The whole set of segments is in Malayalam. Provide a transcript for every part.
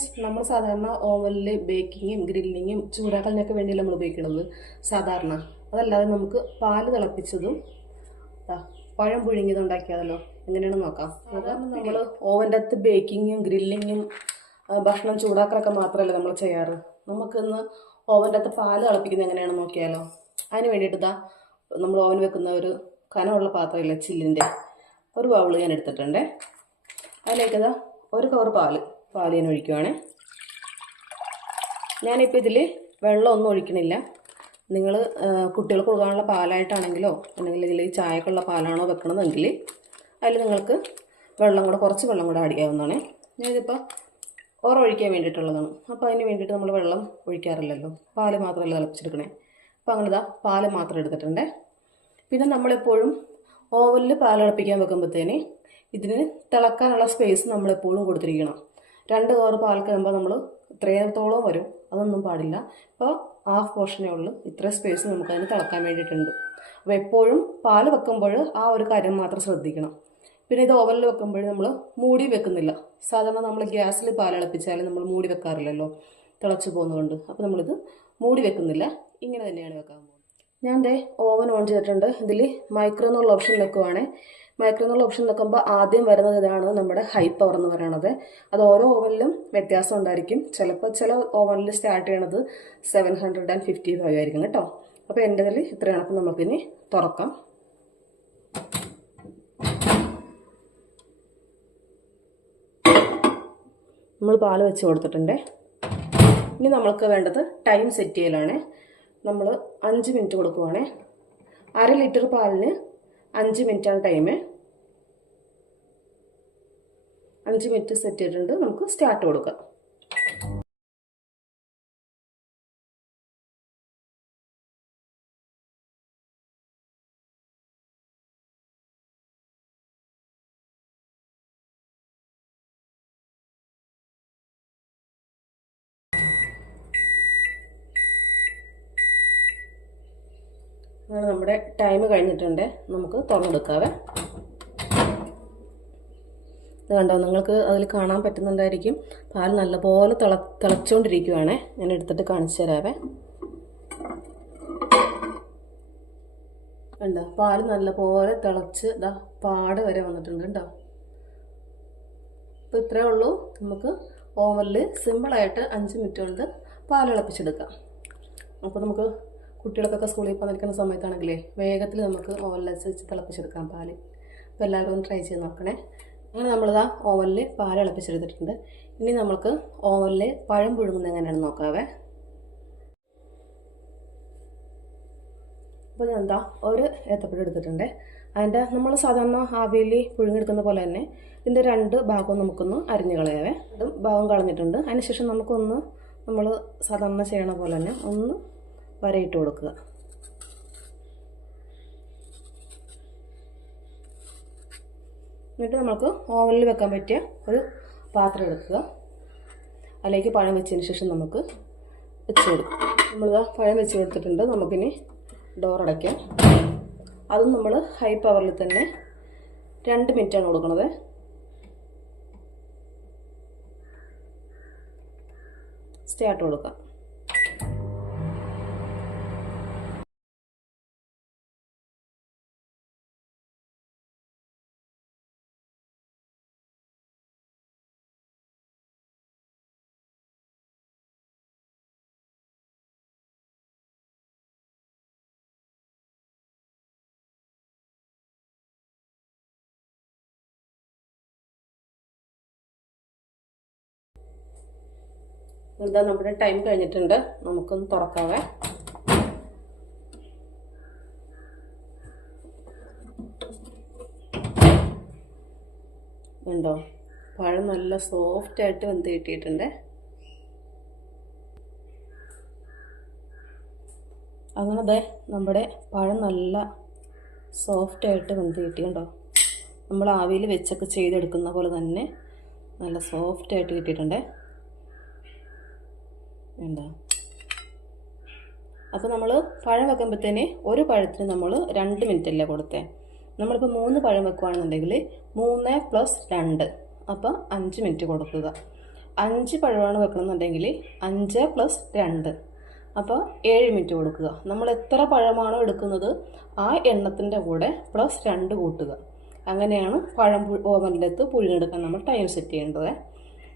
ഫ്രണ്ട്സ് നമ്മൾ സാധാരണ ഓവനിൽ ബേക്കിങ്ങും ഗ്രില്ലിങ്ങും ചൂടാക്കലിനൊക്കെ വേണ്ടിയല്ല നമ്മൾ ഉപയോഗിക്കുന്നത് സാധാരണ. അതല്ലാതെ നമുക്ക് പാൽ തിളപ്പിച്ചതും പഴം പുഴുങ്ങിയത് ഉണ്ടാക്കിയാലോ? എങ്ങനെയാണെന്ന് നോക്കാം? നമ്മൾ ഓവന്റെ അകത്ത് ബേക്കിങ്ങും ഗ്രില്ലിങ്ങും ഭക്ഷണം ചൂടാക്കലൊക്കെ മാത്രമല്ല നമ്മൾ ചെയ്യാറ്? നമുക്കിന്ന് ഓവന്റെ അകത്ത് പാൽ തിളപ്പിക്കുന്നത് എങ്ങനെയാണെന്ന് നോക്കിയാലോ? അതിന് വേണ്ടിയിട്ട് ഇതാ നമ്മൾ ഓവൻ വെക്കുന്ന ഒരു കനമുള്ള പാത്രമില്ല ചില്ലിന്റെ ഒരു ബൗൾ ഞാൻ എടുത്തിട്ടുണ്ടേ. അതിലേക്ക് ഇതാ ഒരു കവർ പാൽ. പാൽ ഞാൻ ഒഴിക്കുവാണേ. ഞാനിപ്പോൾ ഇതിൽ വെള്ളമൊന്നും ഒഴിക്കണില്ല. നിങ്ങൾ കുട്ടികൾക്ക് കൊടുക്കാനുള്ള പാലായിട്ടാണെങ്കിലോ അല്ലെങ്കിൽ ഇതിൽ ചായക്കുള്ള പാലാണോ വെക്കണമെന്നെങ്കിൽ അതിൽ നിങ്ങൾക്ക് വെള്ളം കൂടെ കുറച്ച് വെള്ളം കൂടെ ആഡ് ചെയ്യാവുന്നതാണ്. ഞാനിതിപ്പോൾ ഒഴിക്കാൻ വേണ്ടിയിട്ടുള്ളതാണ്. അപ്പോൾ അതിന് വേണ്ടിയിട്ട് നമ്മൾ വെള്ളം ഒഴിക്കാറില്ലല്ലോ. പാൽ മാത്രമല്ല തിളപ്പിച്ചെടുക്കണേ. അപ്പോൾ അങ്ങനെ ഇതാ പാൽ മാത്രം എടുത്തിട്ടുണ്ട്. പിന്നെ നമ്മളെപ്പോഴും ഓവനിൽ പാൽ തിളപ്പിക്കാൻ വെക്കുമ്പോഴത്തേന് ഇതിന് തിളക്കാനുള്ള സ്പേസ് നമ്മളെപ്പോഴും കൊടുത്തിരിക്കണം. രണ്ട് കവർ പാൽ കഴിയുമ്പോൾ നമ്മൾ ഇത്രത്തോളം വരും. അതൊന്നും പാടില്ല. ഇപ്പോൾ ഹാഫ് പോർഷനേ ഉള്ളൂ. ഇത്ര സ്പേസ് നമുക്ക് അതിന് തിളക്കാൻ വേണ്ടിയിട്ടുണ്ട്. അപ്പോൾ എപ്പോഴും പാൽ വെക്കുമ്പോൾ ആ ഒരു കാര്യം മാത്രം ശ്രദ്ധിക്കണം. പിന്നെ ഇത് ഓവനിൽ വെക്കുമ്പോൾ നമ്മൾ മൂടി വെക്കുന്നില്ല. സാധാരണ നമ്മൾ ഗ്യാസിൽ പാൽ തിളപ്പിച്ചാൽ നമ്മൾ മൂടി വെക്കാറില്ലല്ലോ. തിളച്ചു പോകുന്നതുകൊണ്ട്. അപ്പോൾ നമ്മളിത് മൂടി വെക്കുന്നില്ല. ഇങ്ങനെ തന്നെയാണ് വെക്കാൻ ഞാൻ ദേ ഓവൻ ഓൺ ചെയ്തിട്ടുണ്ട്. ഇതിൽ മൈക്രോ എന്നുള്ള ഓപ്ഷൻ വെക്കുവാണേ. മൈക്രോ എന്നുള്ള ഓപ്ഷൻ വെക്കുമ്പോൾ ആദ്യം വരുന്നത് ഇതാണ് നമ്മുടെ ഹൈ പവർ എന്ന് പറയുന്നത് അത് ഓരോ ഓവനിലും വ്യത്യാസം ഉണ്ടായിരിക്കും. ചിലപ്പോൾ ചില ഓവനിൽ സ്റ്റാർട്ട് ചെയ്യണത് seven hundred and fifty five ആയിരിക്കും കേട്ടോ. അപ്പോൾ എന്റെ ഇതിൽ ഇത്രയാണ്. അപ്പം നമുക്കിനി തുറക്കാം. നമ്മൾ പാൽ വെച്ച് കൊടുത്തിട്ടുണ്ട്. ഇനി നമ്മൾക്ക് വേണ്ടത് ടൈം സെറ്റ് ചെയ്യലാണ്. നമ്മൾ അഞ്ച് മിനിറ്റ് കൊടുക്കുവാണേ. അര ലിറ്റർ പാലിന് അഞ്ച് മിനിറ്റാണ് ടൈം അഞ്ച് മിനിറ്റ് സെറ്റ് ചെയ്തിട്ടുണ്ട്. നമുക്ക് സ്റ്റാർട്ട് കൊടുക്കാം. നമ്മുടെ ടൈം കഴിഞ്ഞിട്ടുണ്ട്. നമുക്ക് തുറന്നെടുക്കാവേ. ഇത് കണ്ടോ നിങ്ങൾക്ക് അതിൽ കാണാൻ പറ്റുന്നുണ്ടായിരിക്കും. പാൽ നല്ലപോലെ തിള തിളച്ചുകൊണ്ടിരിക്കുവാണേ ഞാൻ എടുത്തിട്ട് കാണിച്ചു തരാവേ. കണ്ടോ പാൽ നല്ലപോലെ തിളച്ച് ഇതാ പാട് വരെ വന്നിട്ടുണ്ട് കേട്ടോ അപ്പോൾ ഇത്രയേ ഉള്ളൂ. നമുക്ക് ഓവനിൽ സിമ്പിളായിട്ട് അഞ്ച് മിനിറ്റ് കൊണ്ട് പാൽ തിളപ്പിച്ചെടുക്കാം. അപ്പോൾ നമുക്ക് കുട്ടികൾക്കൊക്കെ സ്കൂളിൽ പോകുന്നിരിക്കുന്ന സമയത്താണെങ്കിലേ വേഗത്തിൽ നമുക്ക് ഓവനിൽ വെച്ച് തിളപ്പിച്ചെടുക്കാം പാൽ. അപ്പോൾ എല്ലാവരും ഒന്ന് ട്രൈ ചെയ്ത് നോക്കണേ. അങ്ങനെ നമ്മളിതാ ഓവനിൽ പാൽ ഇളപ്പിച്ചെടുത്തിട്ടുണ്ട് ഇനി നമുക്ക് ഓവനിൽ പഴം പുഴുങ്ങുന്നത് എങ്ങനെയാണെന്ന് നോക്കാവേ. അപ്പോൾ ഞാൻ എന്താ ഒരു ഏത്തപ്പഴം എടുത്തിട്ടുണ്ട്. അതിന്റെ നമ്മൾ സാധാരണ ആവിയിൽ പുഴുങ്ങിയെടുക്കുന്ന പോലെ തന്നെ ഇതിന്റെ രണ്ട് ഭാഗവും നമുക്കൊന്ന് അരിഞ്ഞു കളയാവേ. ഭാഗം കളഞ്ഞിട്ടുണ്ട്. അതിനുശേഷം നമുക്കൊന്ന് നമ്മൾ സാധാരണ ചെയ്യണ പോലെ തന്നെ ഒന്ന് വരയിട്ട് കൊടുക്കുക. എന്നിട്ട് നമുക്ക് ഓവനിൽ വെക്കാൻ പറ്റിയ ഒരു പാത്രം എടുക്കുക. അതിലേക്ക് പഴം വെച്ചതിന് ശേഷം നമുക്ക് വെച്ച് കൊടുക്കും. നമ്മളിതാ പഴം വെച്ച് കൊടുത്തിട്ടുണ്ട്. നമുക്കിനി ഡോർ അടയ്ക്കാം. അതും നമ്മൾ ഹൈ പവറിൽ തന്നെ രണ്ട് മിനിറ്റാണ് കൊടുക്കുന്നത് സ്റ്റാർട്ട് കൊടുക്കാം. ഇതാ നമ്മുടെ ടൈം കഴിഞ്ഞിട്ടുണ്ട്. നമുക്കൊന്ന് തുറക്കാവേ. ഉണ്ടോ പഴം നല്ല സോഫ്റ്റ് ആയിട്ട് വെന്ത് കിട്ടിയിട്ടുണ്ട്. അങ്ങനെ ദേ നമ്മുടെ പഴം നല്ല സോഫ്റ്റ് ആയിട്ട് വെന്ത് കിട്ടിയുണ്ടോ നമ്മൾ ആവിയിൽ വെച്ചൊക്കെ ചെയ്തെടുക്കുന്ന പോലെ തന്നെ നല്ല സോഫ്റ്റ് ആയിട്ട് കിട്ടിയിട്ടുണ്ടേ. എന്താ? അപ്പോൾ നമ്മൾ പഴം വെക്കുമ്പോഴത്തേന് ഒരു പഴത്തിന് നമ്മൾ രണ്ട് മിനിറ്റ് അല്ലേ കൊടുത്തേ. നമ്മളിപ്പോൾ മൂന്ന് പഴം വെക്കുകയാണെന്നുണ്ടെങ്കിൽ മൂന്ന് പ്ലസ് രണ്ട്. അപ്പോൾ അഞ്ച് മിനിറ്റ് കൊടുക്കുക. അഞ്ച് പഴമാണ് വെക്കണമെന്നുണ്ടെങ്കിൽ അഞ്ച് പ്ലസ് രണ്ട്. അപ്പോൾ ഏഴ് മിനിറ്റ് കൊടുക്കുക. നമ്മൾ എത്ര പഴമാണോ എടുക്കുന്നത് ആ എണ്ണത്തിന്റെ കൂടെ പ്ലസ് രണ്ട് കൂട്ടുക. അങ്ങനെയാണ് പഴം ഓവനിലെത്ത് പുഴുങ്ങെടുക്കാൻ നമ്മൾ ടൈം സെറ്റ് ചെയ്യേണ്ടത്.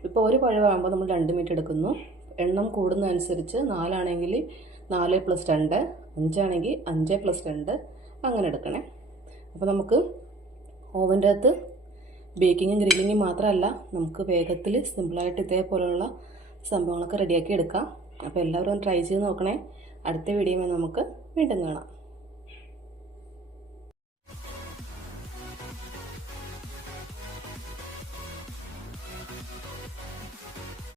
ഇപ്പോൾ ഒരു പഴമാകുമ്പോൾ നമ്മൾ രണ്ട് മിനിറ്റ് എടുക്കുന്നു. എണ്ണം കൂടുന്നതനുസരിച്ച് നാലാണെങ്കിൽ നാല് പ്ലസ് രണ്ട് അഞ്ചാണെങ്കിൽ അഞ്ച് പ്ലസ് രണ്ട് അങ്ങനെ എടുക്കണേ. അപ്പോൾ നമുക്ക് ഓവന്റെ അകത്ത് ബേക്കിങ്ങും ഗ്രില്ലിങ്ങും മാത്രമല്ല നമുക്ക് വേഗത്തിൽ സിമ്പിളായിട്ട് ഇതേപോലെയുള്ള സംഭവങ്ങളൊക്കെ റെഡിയാക്കി എടുക്കാം. അപ്പോൾ എല്ലാവരും ഒന്ന് ട്രൈ ചെയ്ത് നോക്കണേ. അടുത്ത വീഡിയോയിൽ നമുക്ക് വീണ്ടും കാണാം.